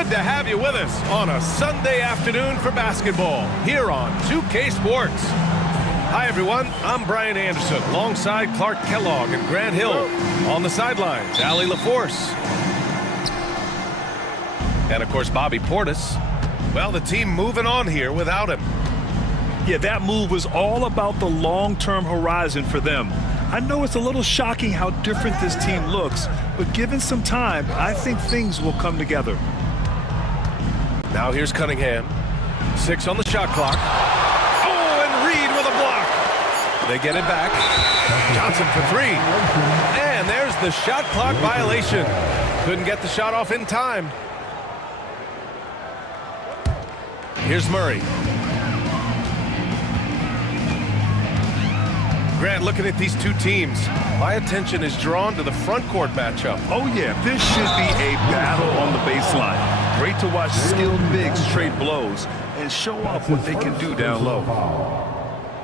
Good to have you with us on a Sunday afternoon for basketball here on 2K Sports. Hi, everyone. I'm Brian Anderson alongside Clark Kellogg and Grant Hill. On the sidelines, Allie LaForce. And, of course, Bobby Portis. Well, the team moving on here without him. Yeah, that move was all about the long-term horizon for them. I know it's a little shocking how different this team looks, but given some time, I think things will come together. Now here's Cunningham. 6 on the shot clock. Oh, and Reed with a block. They get it back. Johnson for 3. And there's the shot clock violation. Couldn't get the shot off in time. Here's Murray. Grant, looking at these two teams, my attention is drawn to the front court matchup. Oh, yeah, this should be a battle on the baseline. Great to watch skilled bigs trade blows and show off what they can do down low.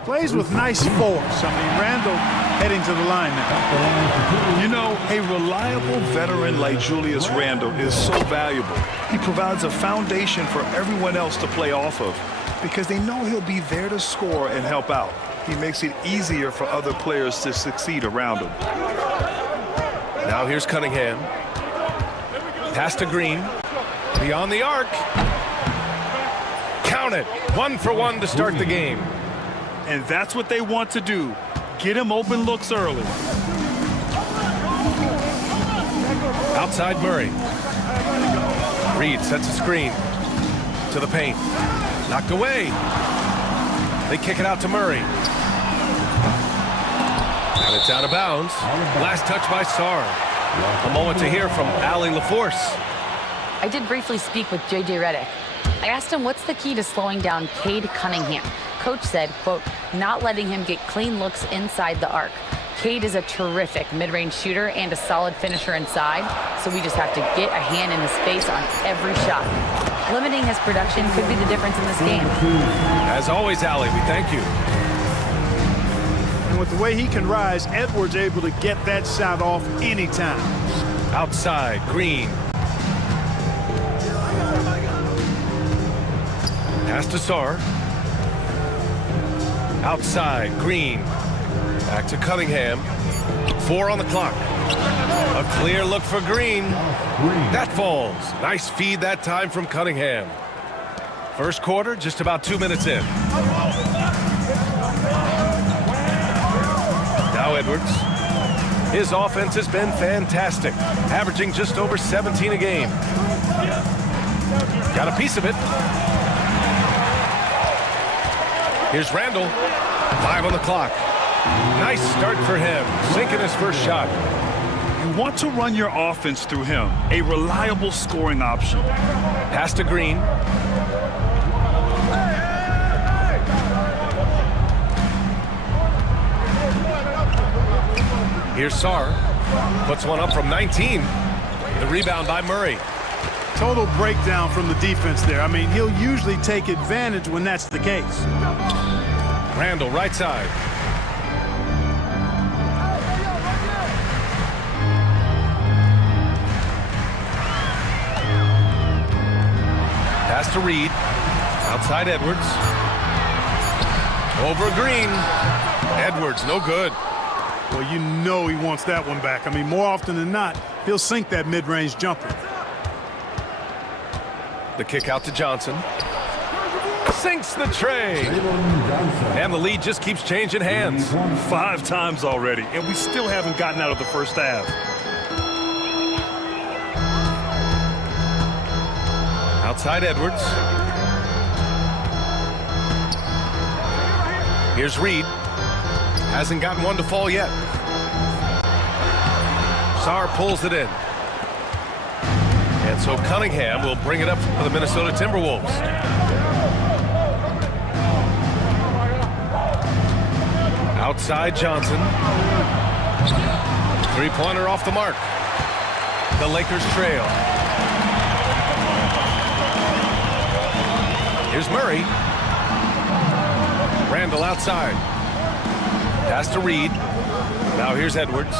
Plays with nice force. I mean, Randall heading to the line now. You know, a reliable veteran like Julius Randle is so valuable. He provides a foundation for everyone else to play off of because they know he'll be there to score and help out. He makes it easier for other players to succeed around him. Now here's Cunningham. Pass to Green. Beyond the arc. Count it. 1 for 1 to start the game. And that's what they want to do. Get him open looks early. Outside Murray. Reed sets a screen. To the paint. Knocked away. They kick it out to Murray. And it's out of bounds. Last touch by Sarr. A moment to hear from Allie LaForce. I did briefly speak with J.J. Redick. I asked him what's the key to slowing down Cade Cunningham. Coach said, quote, not letting him get clean looks inside the arc. Cade is a terrific mid-range shooter and a solid finisher inside, so we just have to get a hand in his face on every shot. Limiting his production could be the difference in this game. As always, Allie, we thank you. And with the way he can rise, Edwards able to get that shot off anytime. Outside, Green. Pass to Sarr. Outside, Green. Back to Cunningham. 4 on the clock. A clear look for Green. That falls. Nice feed that time from Cunningham. First quarter, just about 2 minutes in. Now Edwards. His offense has been fantastic, averaging just over 17 a game. Got a piece of it. Here's Randall. 5 on the clock. Nice start for him, sinking his first shot. You want to run your offense through him, a reliable scoring option. Pass to Green. Here's Sarr. Puts one up from 19. The rebound by Murray. Total breakdown from the defense there. I mean, he'll usually take advantage when that's the case. Randall, right side. Pass to Reed. Outside Edwards. Over Green. Edwards, no good. Well, you know he wants that one back. I mean, more often than not, he'll sink that mid-range jumper. The kick out to Johnson. Sinks the tray. And the lead just keeps changing hands. 5 times already, and we still haven't gotten out of the first half. Outside Edwards. Here's Reed. Hasn't gotten one to fall yet. Sarr pulls it in. And so Cunningham will bring it up for the Minnesota Timberwolves. Outside Johnson. Three-pointer off the mark. The Lakers trail. Here's Murray. Randall outside. Pass to Reed. Now here's Edwards.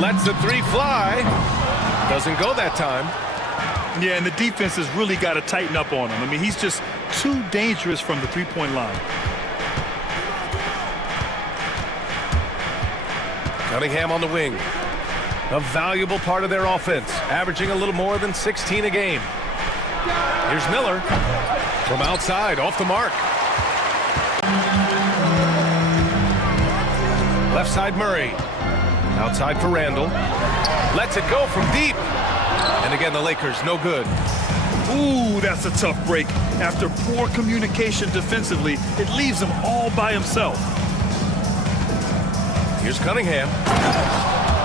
Lets the 3 fly. Doesn't go that time. Yeah, and the defense has really got to tighten up on him. I mean, he's just too dangerous from the three-point line. Cunningham on the wing. A valuable part of their offense, averaging a little more than 16 a game. Here's Miller from outside, off the mark. Left side Murray. Outside for Randall. Lets it go from deep. And again, the Lakers, no good. Ooh, that's a tough break. After poor communication defensively, it leaves him all by himself. Here's Cunningham.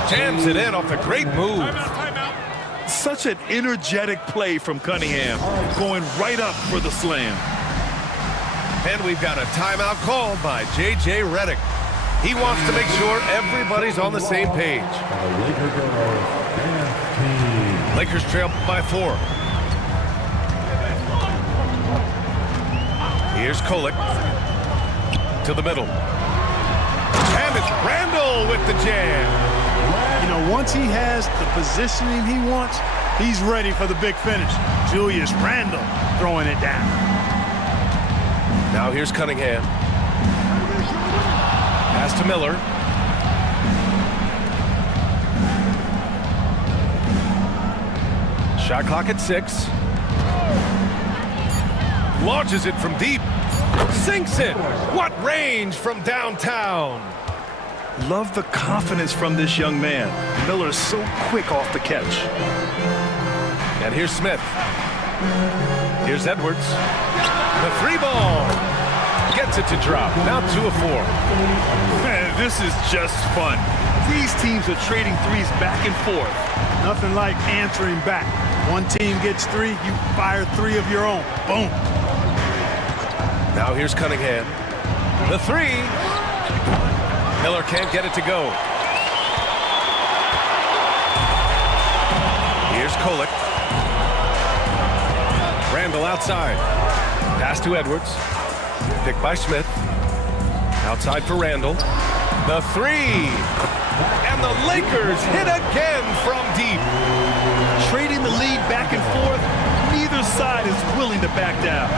Jams it in off a great move. Such an energetic play from Cunningham, going right up for the slam. And we've got a timeout called by J.J. Redick. He wants to make sure everybody's on the same page. Lakers trail by 4. Here's Kolek to the middle. And it's Randall with the jam. You know, once he has the positioning he wants, he's ready for the big finish. Julius Randle throwing it down. Now here's Cunningham. Pass to Miller. Shot clock at 6. Launches it from deep. Sinks it. What range from downtown. Love the confidence from this young man. Miller's so quick off the catch. And here's Smith. Here's Edwards. The 3-ball. Gets it to drop. Now 2 of 4. Man, this is just fun. These teams are trading threes back and forth. Nothing like answering back. One team gets 3, you fire 3 of your own. Boom. Now here's Cunningham. The 3. Miller can't get it to go. Here's Kolek. Randall outside. Pass to Edwards. Picked by Smith. Outside for Randall. The 3. And the Lakers hit again from deep. Trading the lead back and forth. Neither side is willing to back down.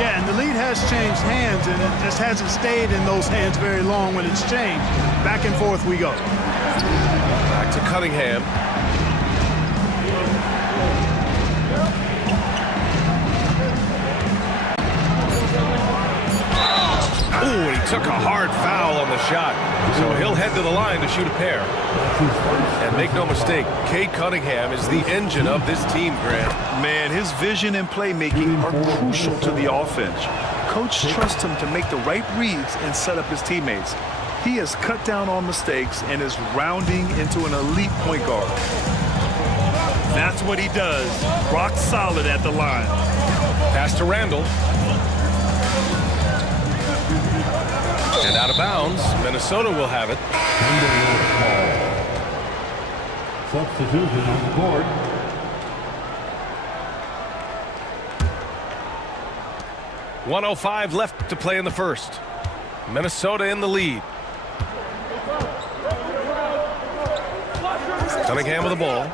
Yeah, and the lead has changed hands, and it just hasn't stayed in those hands very long when it's changed. Back and forth we go. Back to Cunningham. Ooh, he took a hard foul on the shot. So he'll head to the line to shoot a pair. And make no mistake, Cade Cunningham is the engine of this team, Grant. Man, his vision and playmaking are crucial to the offense. Coach trusts him to make the right reads and set up his teammates. He has cut down on mistakes and is rounding into an elite point guard. That's what he does. Rock solid at the line. Pass to Randall. And out of bounds, Minnesota will have it. Substitution on the board. .105 left to play in the first. Minnesota in the lead. Cunningham with the ball.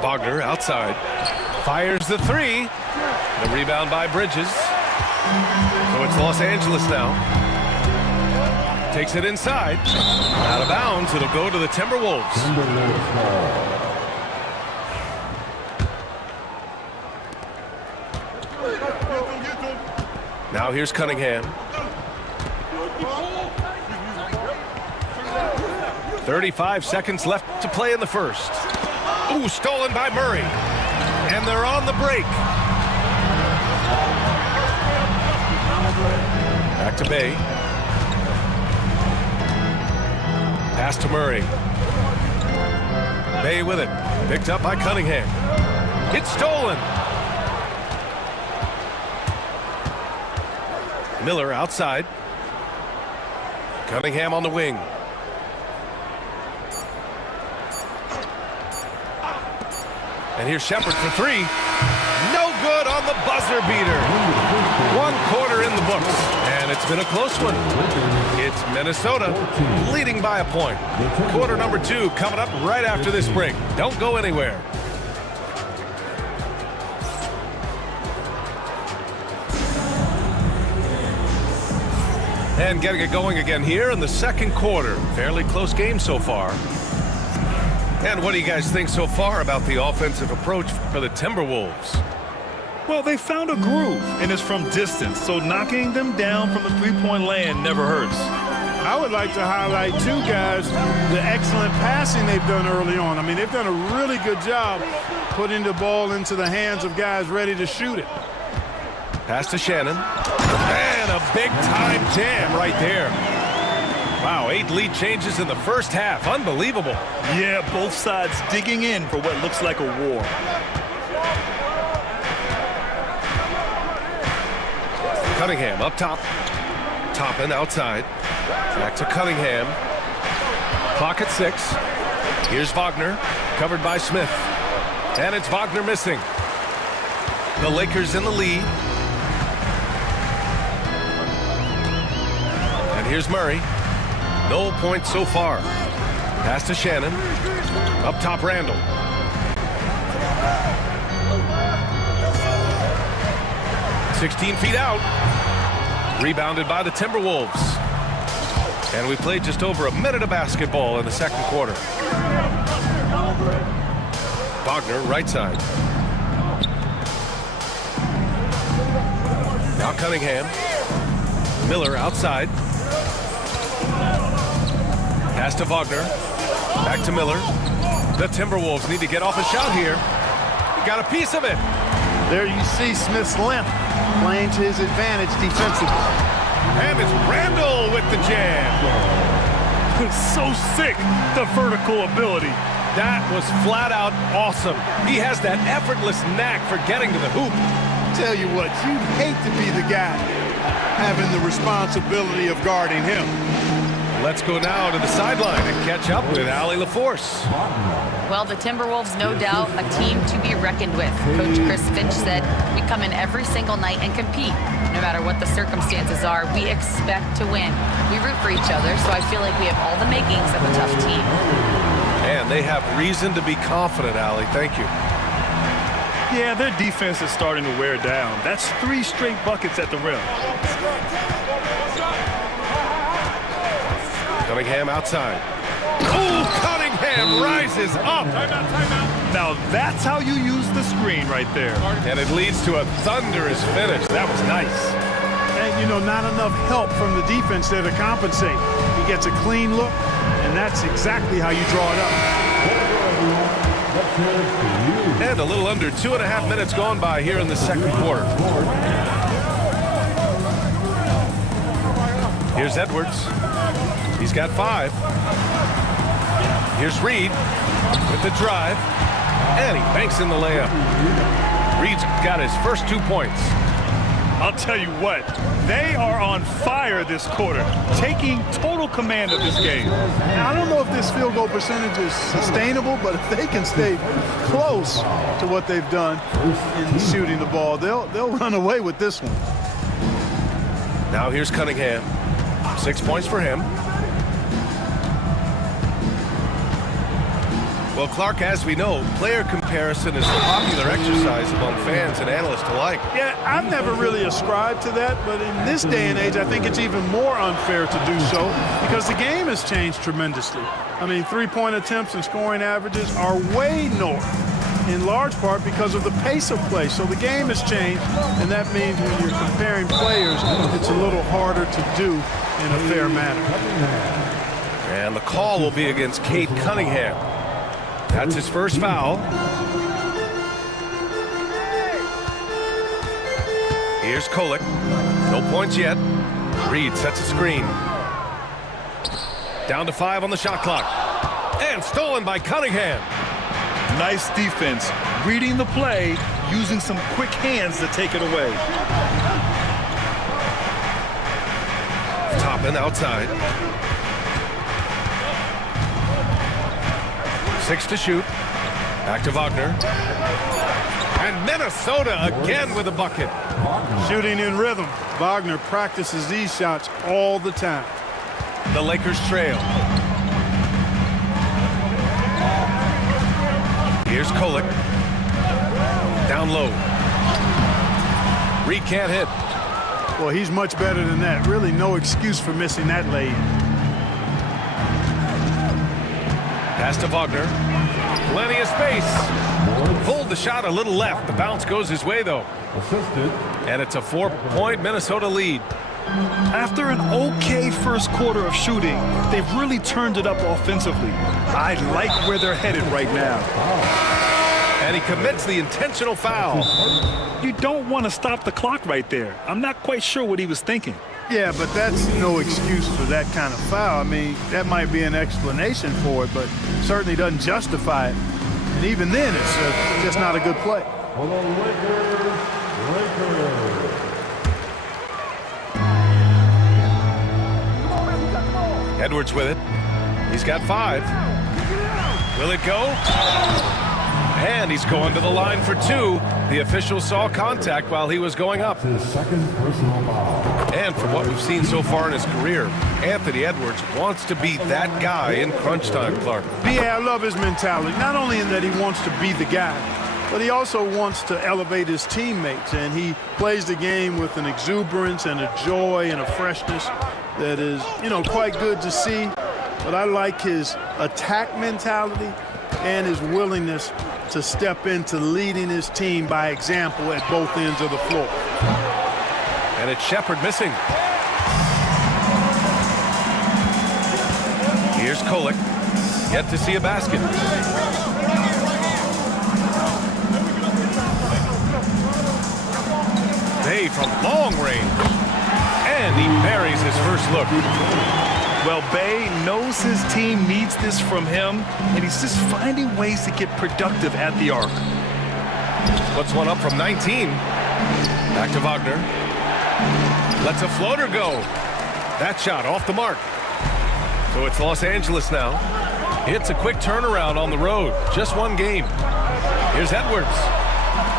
Wagner outside. Fires the 3. The rebound by Bridges. So it's Los Angeles now. Takes it inside. Out of bounds. It'll go to the Timberwolves. Now here's Cunningham. 35 seconds left to play in the first. Ooh, stolen by Murray. And they're on the break. Back to Bay. Pass to Murray. Bay with it. Picked up by Cunningham. It's stolen. Miller outside. Cunningham on the wing. And here's Shepard for 3. No good on the buzzer beater. 1 quarter in the books. And it's been a close one. It's Minnesota leading by a point. Quarter number 2 coming up right after this break. Don't go anywhere. And getting it going again here in the second quarter. Fairly close game so far. And what do you guys think so far about the offensive approach for the Timberwolves? Well, they found a groove, and it's from distance, so knocking them down from the three-point land never hurts. I would like to highlight, too, guys, the excellent passing they've done early on. I mean, they've done a really good job putting the ball into the hands of guys ready to shoot it. Pass to Shannon. And a big-time jam right there. Wow, 8 lead changes in the first half. Unbelievable. Yeah, both sides digging in for what looks like a war. Cunningham up top. Toppin outside. Back to Cunningham. Clock at 6. Here's Wagner, covered by Smith. And it's Wagner missing. The Lakers in the lead. And here's Murray. No points so far. Pass to Shannon. Up top, Randall. "16 feet out." Rebounded by the Timberwolves. And we played just over a minute of basketball in the second quarter. Wagner, right side. Now Cunningham. Miller outside. Pass to Wagner. Back to Miller. The Timberwolves need to get off a shot here. He got a piece of it. There you see Smith's length playing to his advantage defensively. And it's Randall with the jam. So sick, the vertical ability. That was flat out awesome. He has that effortless knack for getting to the hoop. Tell you what, you'd hate to be the guy having the responsibility of guarding him. Let's go now to the sideline and catch up with Allie LaForce. Well, the Timberwolves, no doubt, a team to be reckoned with. Coach Chris Finch said, "We come in every single night and compete. No matter what the circumstances are, we expect to win. We root for each other, so I feel like we have all the makings of a tough team." And they have reason to be confident, Allie. Thank you. Yeah, their defense is starting to wear down. That's 3 straight buckets at the rim. Cunningham outside. Oh, Cunningham rises up. Now that's how you use the screen right there. And it leads to a thunderous finish. That was nice. And, you know, not enough help from the defense there to compensate. He gets a clean look, and that's exactly how you draw it up. And a little under 2.5 minutes gone by here in the second quarter. Here's Edwards. He's got 5. Here's Reed with the drive. And he banks in the layup. Reed's got his first 2 points. I'll tell you what, they are on fire this quarter, taking total command of this game. Now, I don't know if this field goal percentage is sustainable, but if they can stay close to what they've done in shooting the ball, they'll run away with this one. Now here's Cunningham. 6 points for him. Well, Clark, as we know, player comparison is a popular exercise among fans and analysts alike. Yeah, I've never really ascribed to that, but in this day and age, I think it's even more unfair to do so because the game has changed tremendously. I mean, 3-point attempts and scoring averages are way north, in large part because of the pace of play. So the game has changed, and that means when you're comparing players, it's a little harder to do in a fair manner. And the call will be against Cade Cunningham. That's his first foul. Here's Kolek. No points yet. Reed sets a screen. Down to 5 on the shot clock. And stolen by Cunningham. Nice defense, reading the play, using some quick hands to take it away. Toppin outside. 6 to shoot. Back to Wagner. And Minnesota again with a bucket. Shooting in rhythm. Wagner practices these shots all the time. The Lakers trail. Here's Kolek. Down low. Reed can't hit. Well, he's much better than that. Really no excuse for missing that lay-in. Pass to Wagner. Plenty of space. Pulled the shot a little left. The bounce goes his way, though. And it's a 4-point Minnesota lead. After an okay first quarter of shooting, they've really turned it up offensively. I like where they're headed right now. And he commits the intentional foul. You don't want to stop the clock right there. I'm not quite sure what he was thinking. Yeah, but that's no excuse for that kind of foul. I mean, that might be an explanation for it, but certainly doesn't justify it. And even then, it's just not a good play. Edwards with it. He's got 5. Will it go? And he's going to the line for 2. The official saw contact while he was going up. His second personal foul. And from what we've seen so far in his career, Anthony Edwards wants to be that guy in crunch time, Clark. Yeah, I love his mentality. Not only in that he wants to be the guy, but he also wants to elevate his teammates. And he plays the game with an exuberance and a joy and a freshness that is, quite good to see. But I like his attack mentality and his willingness to step into leading his team by example at both ends of the floor. And it's Shepard missing. Here's Kolek. Yet to see a basket. Bay from long range. And he buries his first look. Well, Bay knows his team needs this from him, and he's just finding ways to get productive at the arc. Puts one up from 19. Back to Wagner. Lets a floater go. That shot off the mark. So it's Los Angeles now. It's a quick turnaround on the road. Just one game. Here's Edwards.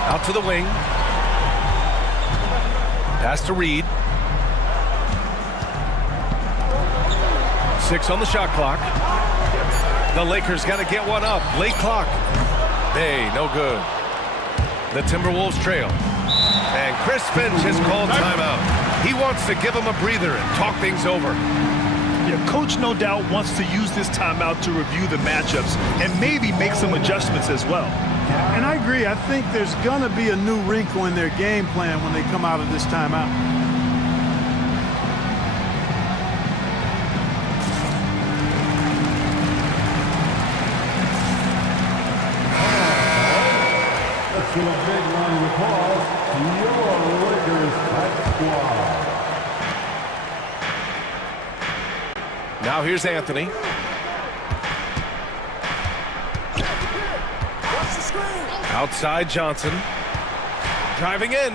Out to the wing. Pass to Reed. 6 on the shot clock. The Lakers got to get one up. Late clock. Bay, no good. The Timberwolves trail. And Chris Finch has called timeout. He wants to give them a breather and talk things over. Yeah, Coach no doubt wants to use this timeout to review the matchups and maybe make some adjustments as well. And I agree. I think there's going to be a new wrinkle in their game plan when they come out of this timeout. Let's give a big round of applause to your Lakers Hype Squad. Now here's Anthony. Outside Johnson. Driving in.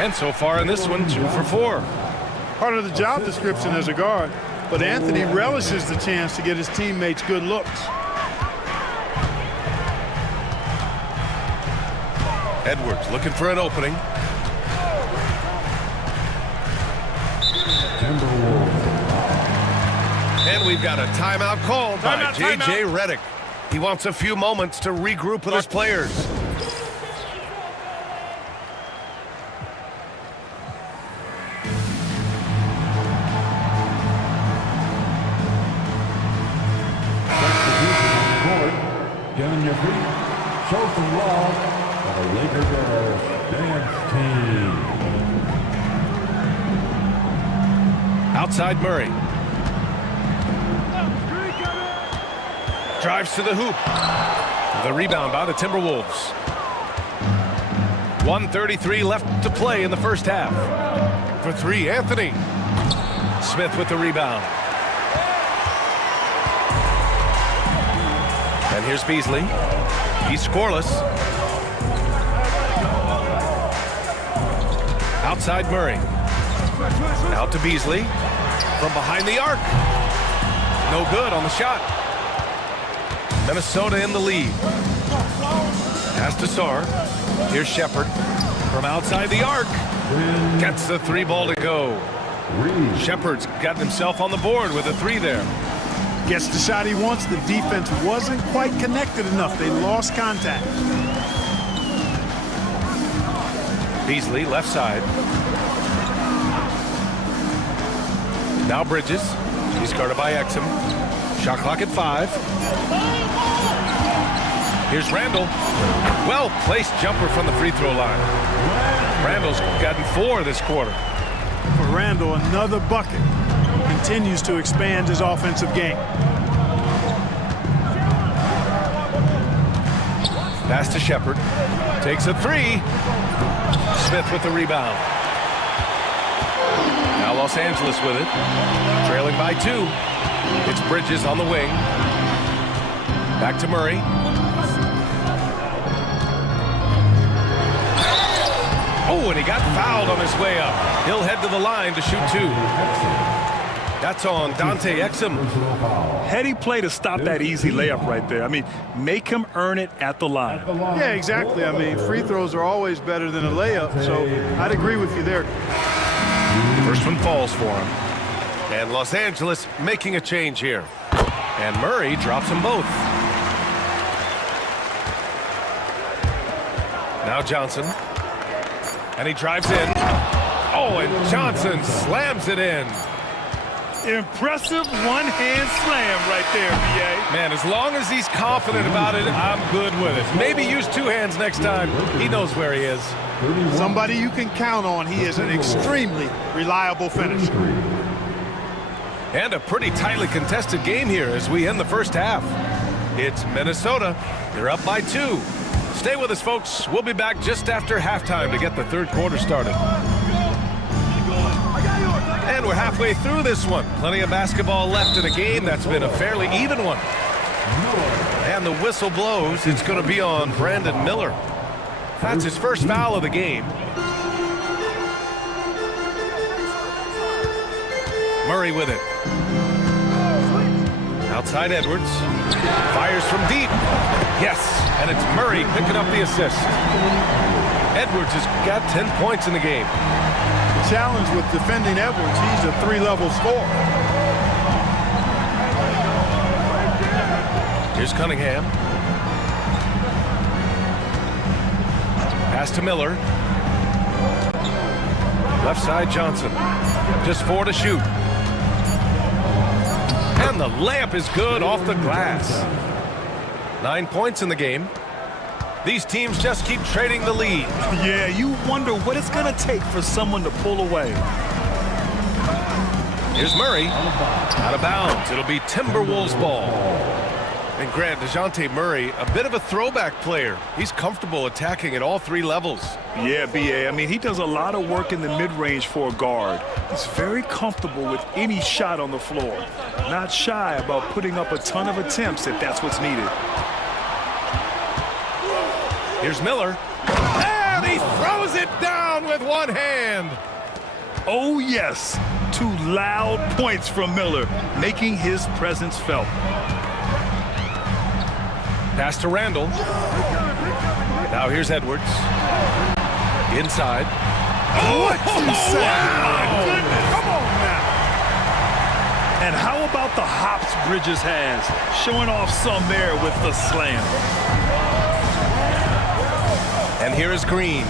And so far in this one, 2 for 4. Part of the job description as a guard, but Anthony relishes the chance to get his teammates good looks. Edwards looking for an opening. And we've got a timeout called by J.J. Redick. He wants a few moments to regroup with his players. Get on your feet, show some love for the Laker Girls Dance Team. Outside Murray. Drives to the hoop. The rebound by the Timberwolves. 1:33 left to play in the first half. For 3, Anthony. Smith with the rebound. And here's Beasley. He's scoreless. Outside Murray. Out to Beasley. From behind the arc. No good on the shot. Minnesota in the lead. Pass to Sarr. Here's Shepard. From outside the arc. Gets the 3 ball to go. Shepard's gotten himself on the board with a 3 there. Gets the shot he wants. The defense wasn't quite connected enough. They lost contact. Beasley, left side. Now Bridges. He's guarded by Exum. Shot clock at 5. Here's Randall. Well-placed jumper from the free throw line. Randall's gotten 4 this quarter. For Randall, another bucket. Continues to expand his offensive game. Pass to Shepard. Takes a 3. Smith with the rebound. Now Los Angeles with it. Trailing by 2. It's Bridges on the wing. Back to Murray. Oh, and he got fouled on his way up. He'll head to the line to shoot 2. That's on Dante Exum. Heady play to stop that easy layup right there. I mean, make him earn it at the line. Yeah, exactly. I mean, free throws are always better than a layup, so I'd agree with you there. First one falls for him. And Los Angeles making a change here. And Murray drops them both. Now Johnson. And he drives in. Oh, and Johnson slams it in. Impressive one-hand slam right there, B.A. Man, as long as he's confident about it, I'm good with it. Maybe use 2 hands next time. He knows where he is. Somebody you can count on. He is an extremely reliable finisher. And a pretty tightly contested game here as we end the first half. It's Minnesota. They're up by 2. Stay with us, folks. We'll be back just after halftime to get the third quarter started. And we're halfway through this one. Plenty of basketball left in a game that's been a fairly even one. And the whistle blows. It's going to be on Brandon Miller. That's his first foul of the game. Murray with it. Outside Edwards. Fires from deep. Yes, and it's Murray picking up the assist. Edwards has got 10 points in the game. The challenge with defending Edwards, he's a 3-level scorer. Here's Cunningham. Pass to Miller. Left side Johnson. Just 4 to shoot. And the layup is good off the glass. 9 points in the game. These teams just keep trading the lead. Yeah, you wonder what it's going to take for someone to pull away. Here's Murray. Out of bounds. It'll be Timberwolves ball. And Grant, DeJounte Murray, a bit of a throwback player. He's comfortable attacking at all 3 levels. Yeah, B.A. I mean, he does a lot of work in the mid-range for a guard. He's very comfortable with any shot on the floor. Not shy about putting up a ton of attempts if that's what's needed. Here's Miller. And he throws it down with one hand. Oh, yes. 2 loud points from Miller, making his presence felt. Pass to Randall. Now here's Edwards. Inside. What you say? Wow. Come on now. And how about the hops Bridges has? Showing off some there with the slam. And here is Green.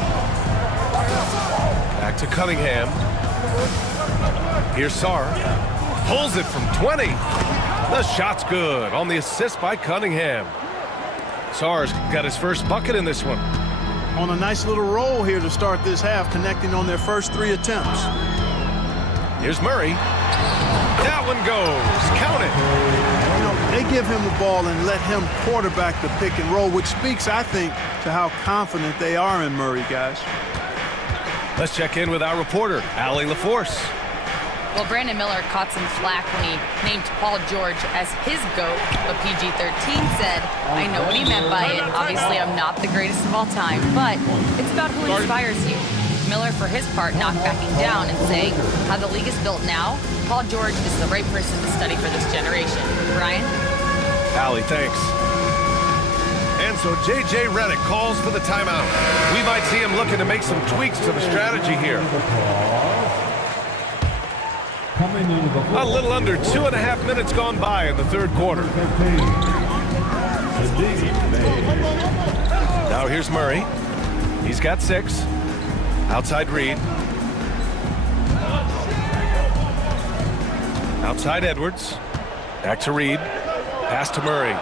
Back to Cunningham. Here's Sarr. Pulls it from 20. The shot's good on the assist by Cunningham. Sarr's got his first bucket in this one. On a nice little roll here to start this half, connecting on their first 3 attempts. Here's Murray. That one goes. Count it. You know, they give him the ball and let him quarterback the pick and roll, which speaks, I think, to how confident they are in Murray, guys. Let's check in with our reporter, Allie LaForce. Well, Brandon Miller caught some flack when he named Paul George as his GOAT, but PG-13 said, I know what he meant by it. Obviously, I'm not the greatest of all time, but it's about who inspires you. Miller, for his part, not backing down and saying how the league is built now, Paul George is the right person to study for this generation. Brian? Allie, thanks. And so J.J. Redick calls for the timeout. We might see him looking to make some tweaks to the strategy here. A little under 2.5 minutes gone by in the third quarter. Now here's Murray. He's got 6. Outside Reed. Outside Edwards. Back to Reed. Pass to Murray.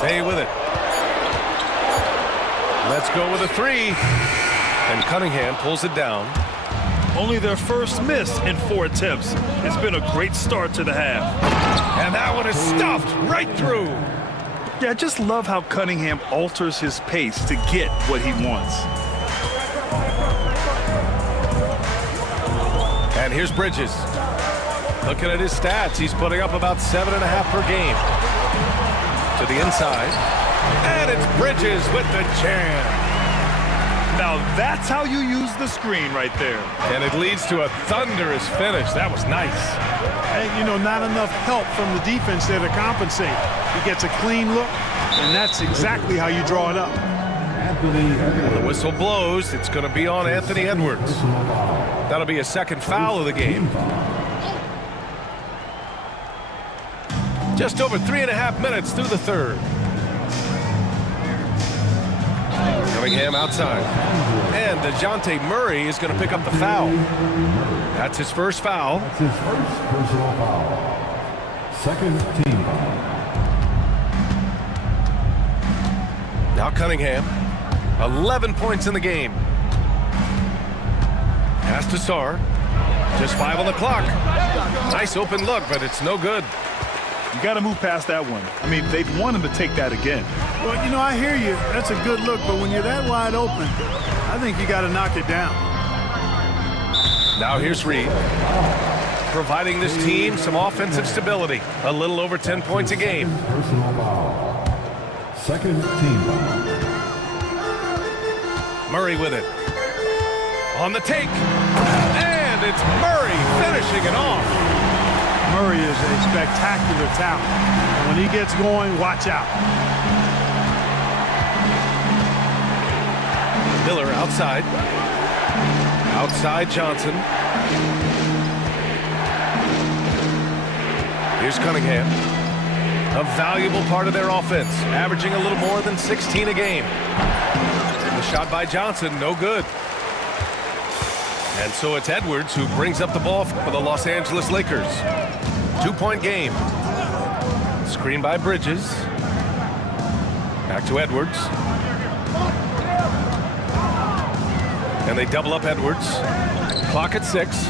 Bay with it. Let's go with a three. And Cunningham pulls it down. Only their first miss in 4 attempts. It's been a great start to the half. And that one is stuffed right through. Yeah, I just love how Cunningham alters his pace to get what he wants. And here's Bridges. Looking at his stats, he's putting up about 7.5 per game. To the inside. And it's Bridges with the jam. Now that's how you use the screen right there. And it leads to a thunderous finish. That was nice. And, you know, not enough help from the defense there to compensate. He gets a clean look, and that's exactly how you draw it up. And the whistle blows. It's going to be on Anthony Edwards. That'll be a second foul of the game. Just over 3.5 minutes through the third. Cunningham outside. And DeJounte Murray is going to pick up the foul. That's his first foul. That's his first personal foul. Second team foul. Now Cunningham. 11 points in the game. Pass to Sarr. Just 5 on the clock. Nice open look, but it's no good. You got to move past that one. I mean, they'd want him to take that again. Well, you know, I hear you. That's a good look, but when you're that wide open, I think you got to knock it down. Now here's Reed. Providing this team some offensive stability. A little over 10 points a game. Personal foul. Second team foul. Murray with it. On the take. And it's Murray finishing it off. Murray is a spectacular talent. And when he gets going, watch out. Miller outside. Outside Johnson. Here's Cunningham. A valuable part of their offense, averaging a little more than 16 a game. The shot by Johnson, no good. And so it's Edwards who brings up the ball for the Los Angeles Lakers. 2-point game. Screen by Bridges. Back to Edwards. And they double up Edwards. Clock at 6.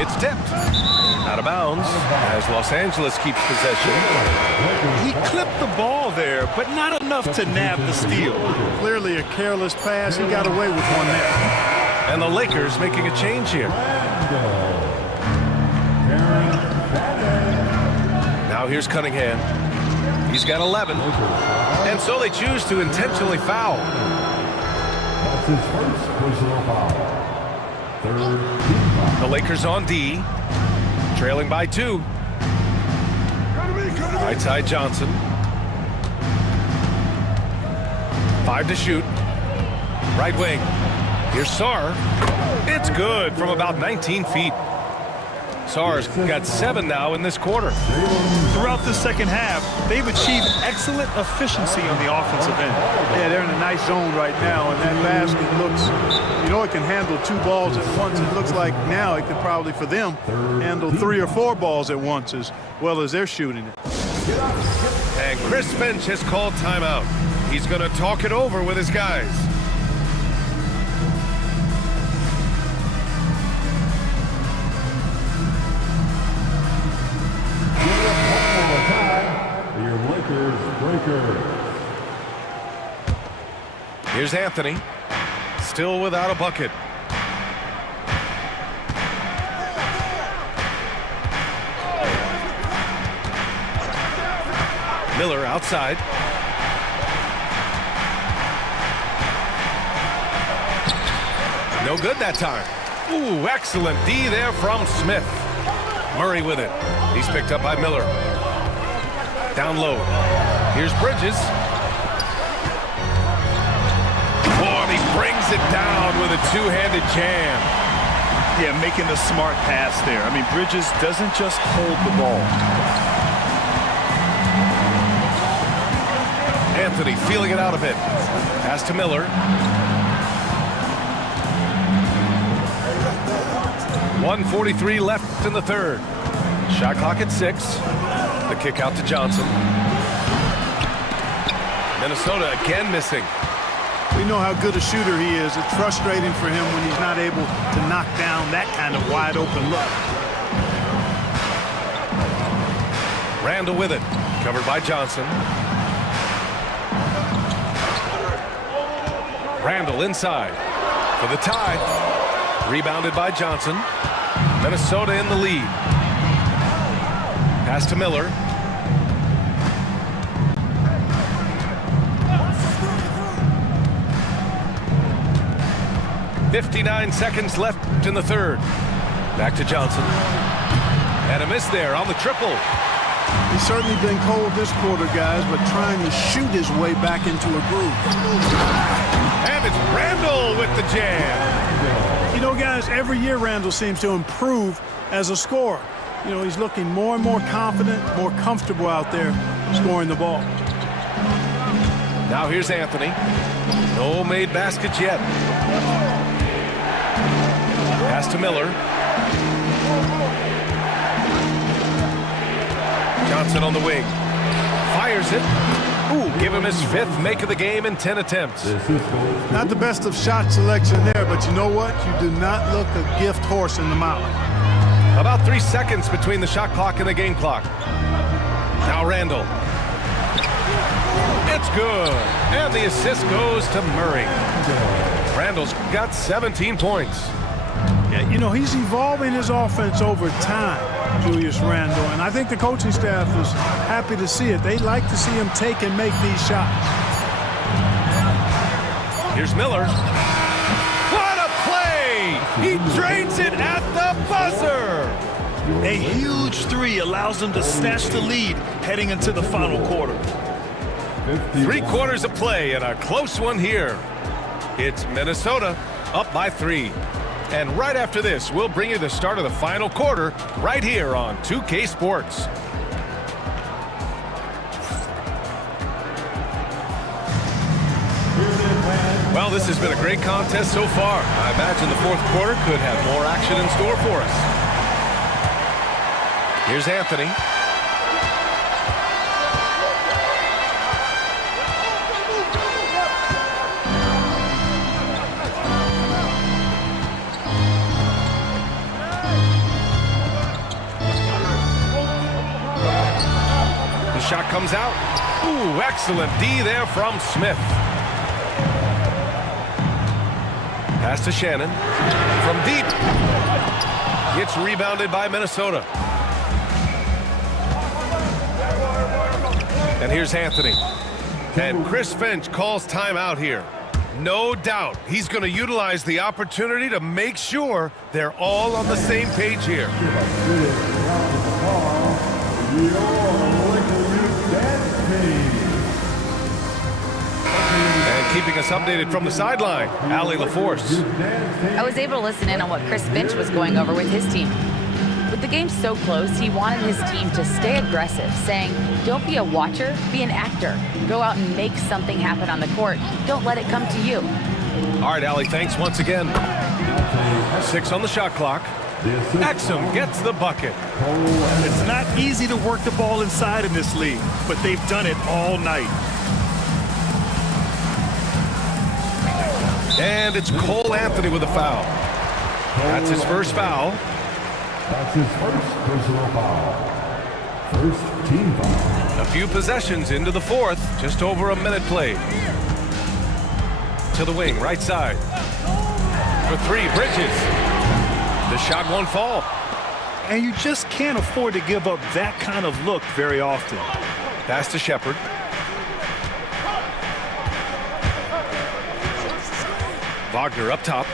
It's tipped. Out of bounds as Los Angeles keeps possession. He clipped the ball there, but not enough to nab the steal. Clearly a careless pass. He got away with one there. And the Lakers making a change here. Now here's Cunningham. He's got 11. And so they choose to intentionally foul. That's his first personal foul. Third team foul. The Lakers on D. Trailing by 2. Right side Johnson. 5 to shoot. Right wing. Here's Sarr. It's good from about 19 feet. Sarr's got 7 now in this quarter. Throughout the second half, they've achieved excellent efficiency on the offensive end. Yeah, they're in a nice zone right now, and that basket looks, you know, it can handle 2 balls at once. It looks like now it could probably, for them, handle 3 or 4 balls at once as well as they're shooting it. And Chris Finch has called timeout. He's going to talk it over with his guys. Your Lakers breakers. Here's Anthony. Still without a bucket. Miller outside. No good that time. Ooh, excellent D there from Smith. Murray with it. He's picked up by Miller. Down low. Here's Bridges. Oh, and he brings it down with a two-handed jam. Yeah, making the smart pass there. I mean, Bridges doesn't just hold the ball. Anthony feeling it out a bit. Pass to Miller. .143 left in the third. Shot clock at 6. The kick out to Johnson. Minnesota again missing. We know how good a shooter he is. It's frustrating for him when he's not able to knock down that kind of wide open look. Randall with it. Covered by Johnson. Randall inside for the tie. Rebounded by Johnson. Minnesota in the lead. Pass to Miller. .59 seconds left in the third. Back to Johnson. And a miss there on the triple. He's certainly been cold this quarter, guys, but trying to shoot his way back into a groove. And it's Randall with the jam. You know, guys, every year Randall seems to improve as a scorer. You know, he's looking more and more confident, more comfortable out there scoring the ball. Now here's Anthony. No made baskets yet. Pass to Miller. Johnson on the wing. Fires it. Ooh, give him his 5th make of the game in 10 attempts. Not the best of shot selection there, but you know what? You do not look a gift horse in the mouth. About 3 seconds between the shot clock and the game clock. Now Randall. It's good. And the assist goes to Murray. Randall's got 17 points. Yeah, you know, he's evolving his offense over time, Julius Randall, and I think the coaching staff is happy to see it. They like to see him take and make these shots. Here's Miller. What a play! He drains it at the buzzer! A huge 3 allows them to snatch the lead heading into the final quarter. 3 quarters of play and a close one here. It's Minnesota up by 3. And right after this, we'll bring you the start of the final quarter right here on 2K Sports. Well, this has been a great contest so far. I imagine the 4th quarter could have more action in store for us. Here's Anthony. Shot comes out. Ooh, excellent D there from Smith. Pass to Shannon. From deep. It's rebounded by Minnesota. And here's Anthony. And Chris Finch calls timeout here. No doubt he's going to utilize the opportunity to make sure they're all on the same page here. And keeping us updated from the sideline, Allie LaForce. I was able to listen in on what Chris Finch was going over with his team. With the game so close, he wanted his team to stay aggressive, saying, don't be a watcher, be an actor. Go out and make something happen on the court. Don't let it come to you. All right, Allie, thanks once again. 6 on the shot clock. Exum gets the bucket. It's not easy to work the ball inside in this league, but they've done it all night. And it's Cole Anthony with a foul. That's his first foul. That's his first personal foul. First team foul. A few possessions into the 4th, just over a minute played. To the wing, right side. For 3, Bridges. The shot won't fall. And you just can't afford to give up that kind of look very often. Pass to Shepard. Wagner up top.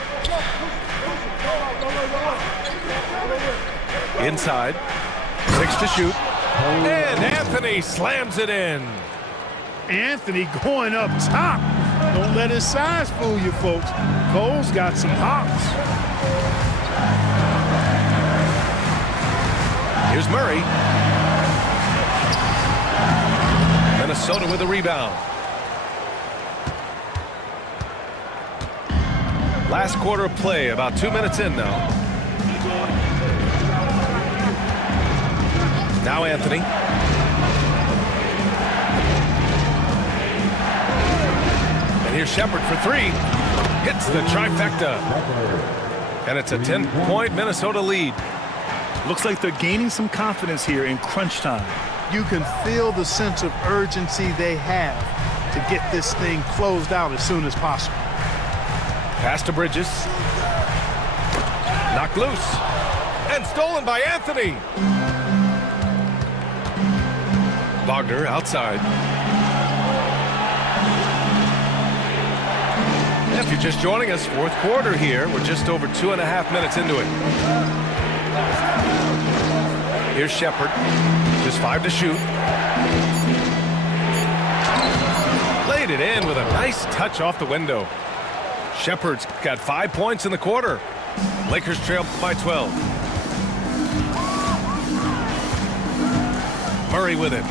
Inside. 6 to shoot. And Anthony slams it in. Anthony going up top. Don't let his size fool you, folks. Cole's got some hops. Here's Murray. Minnesota with a rebound. Last quarter of play, about 2 minutes in now. Now Anthony. And here's Shepard for three. Hits the trifecta. And it's a 10-point Minnesota lead. Looks like they're gaining some confidence here in crunch time. You can feel the sense of urgency they have to get this thing closed out as soon as possible. Pass to Bridges. Knocked loose. And stolen by Anthony. Wagner outside. If you're just joining us, fourth quarter here. We're just over 2.5 minutes into it. Here's Shepard. Just 5 to shoot. Laid it in with a nice touch off the window. Shepard's got 5 points in the quarter. Lakers trail by 12. Murray with it.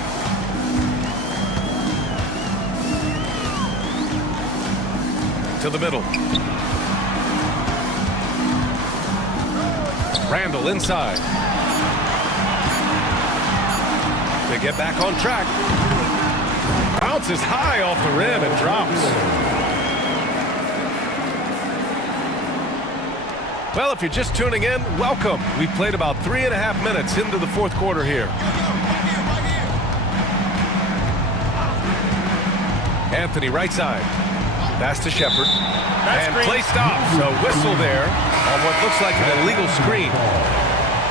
To the middle. Randall inside. They get back on track. Bounces high off the rim and drops. Well, if you're just tuning in, welcome. We've played about 3.5 minutes into the fourth quarter here. Anthony right side. Pass to Shepard. And play stops. A whistle there on what looks like an illegal screen.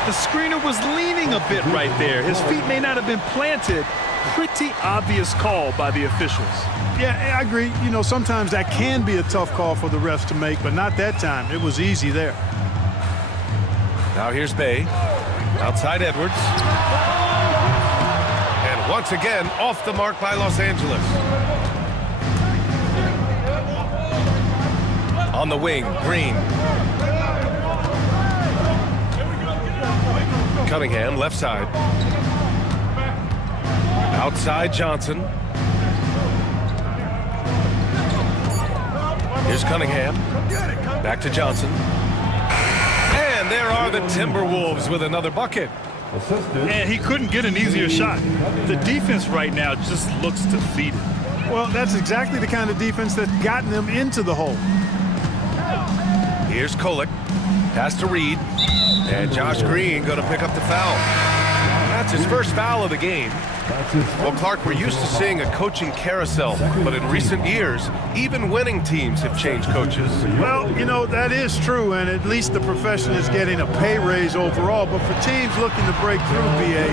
The screener was leaning a bit right there. His feet may not have been planted. Pretty obvious call by the officials. Yeah, I agree. You know, sometimes that can be a tough call for the refs to make, but not that time. It was easy there. Now here's Bay. Outside Edwards. And once again, off the mark by Los Angeles. On the wing, Green. Cunningham, left side. Outside Johnson. Here's Cunningham. Back to Johnson. And there are the Timberwolves with another bucket. And he couldn't get an easier shot. The defense right now just looks defeated. Well, that's exactly the kind of defense that's gotten them into the hole. Here's Kolek. Pass to Reed. And Josh Green going to pick up the foul. That's his first foul of the game. Well, Clark, we're used to seeing a coaching carousel, but in recent years, even winning teams have changed coaches. Well, you know, that is true, and at least the profession is getting a pay raise overall. But for teams looking to break through, BA,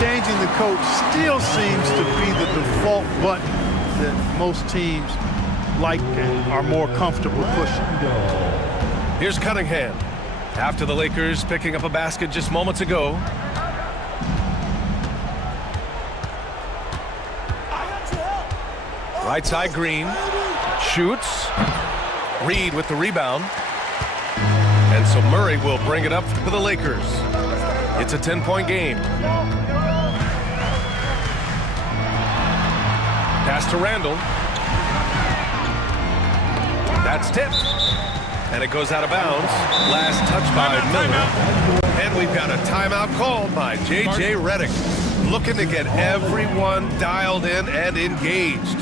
changing the coach still seems to be the default button that most teams like and are more comfortable pushing. Here's Cunningham. After the Lakers picking up a basket just moments ago. Right side Green. Shoots. Reed with the rebound. And so Murray will bring it up for the Lakers. It's a 10-point game. Pass to Randall. That's tipped. And it goes out of bounds. Last touch by Miller. And we've got a timeout called by J.J. Redick. Looking to get everyone dialed in and engaged.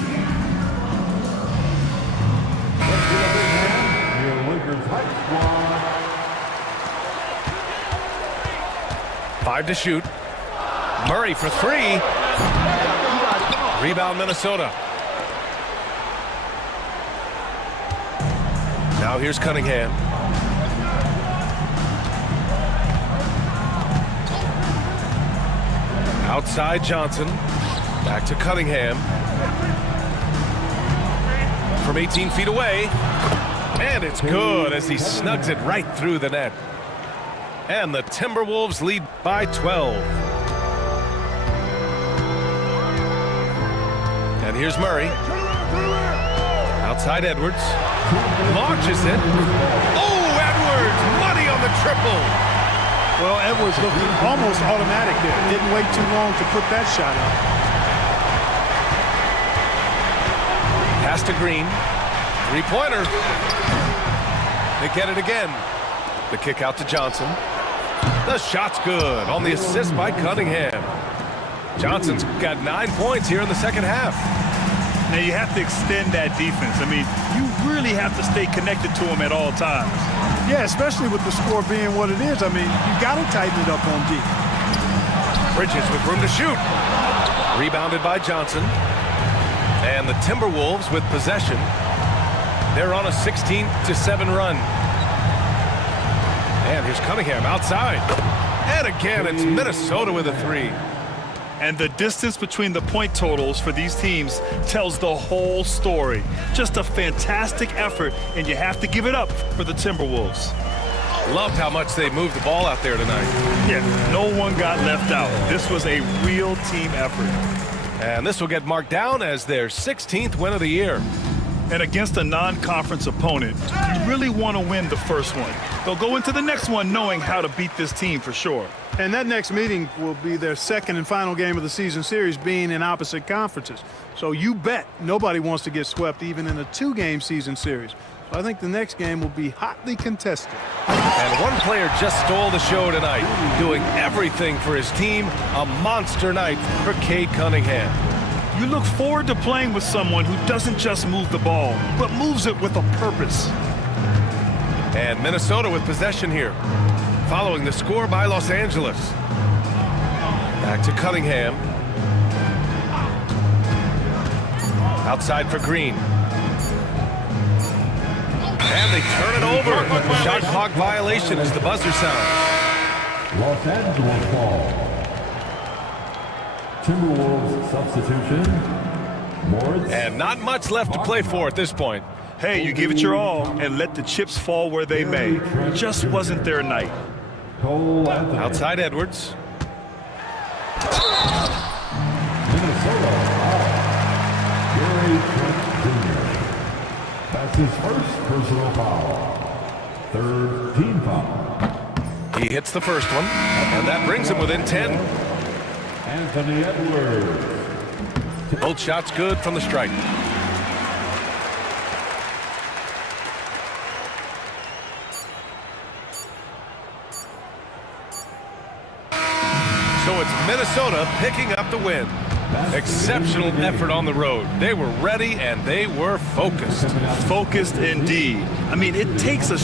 Five to shoot. Murray for three. Rebound Minnesota. Now here's Cunningham. Outside Johnson. Back to Cunningham. From 18 feet away. And it's good as he snugs it right through the net. And the Timberwolves lead by 12. And here's Murray. Outside Edwards. Launches it. Oh, Edwards! Money on the triple. Well, Edwards looked almost automatic there. Didn't wait too long to put that shot up. Pass to Green. Three-pointer. They get it again. The kick out to Johnson. The shot's good on the assist by Cunningham. Johnson's got 9 points here in the second half. Now you have to extend that defense. I mean, you really have to stay connected to him at all times. Yeah, especially with the score being what it is. I mean, you got to tighten it up on D. Bridges with room to shoot. Rebounded by Johnson. And the Timberwolves with possession. They're on a 16-7 run. And here's Cunningham outside. And again, it's Minnesota with a three. And the distance between the point totals for these teams tells the whole story. Just a fantastic effort, and you have to give it up for the Timberwolves. Loved how much they moved the ball out there tonight. Yeah, no one got left out. This was a real team effort. And this will get marked down as their 16th win of the year. And against a non-conference opponent, you really want to win the first one. They'll go into the next one knowing how to beat this team for sure. And that next meeting will be their second and final game of the season series, being in opposite conferences. So you bet nobody wants to get swept even in a 2-game season series. So I think the next game will be hotly contested. And one player just stole the show tonight, doing everything for his team. A monster night for Cade Cunningham. You look forward to playing with someone who doesn't just move the ball, but moves it with a purpose. And Minnesota with possession here, following the score by Los Angeles. Back to Cunningham. Outside for Green. And they turn it over. Shot clock violation as the buzzer sounds. Los Angeles ball. Timberwolves substitution. Moritz. And not much left to play for at this point. Hey, you give it your all and let the chips fall where they may. Just wasn't their night. Cole Anthony. Outside Edwards. Minnesota foul. Gary Trent Jr. That's his first personal foul. Third team foul. He hits the first one, and that brings him within 10. Anthony Edwards. Both shots good from the strike. So it's Minnesota picking up the win. Exceptional effort on the road. They were ready and they were focused. Focused indeed. I mean, it takes a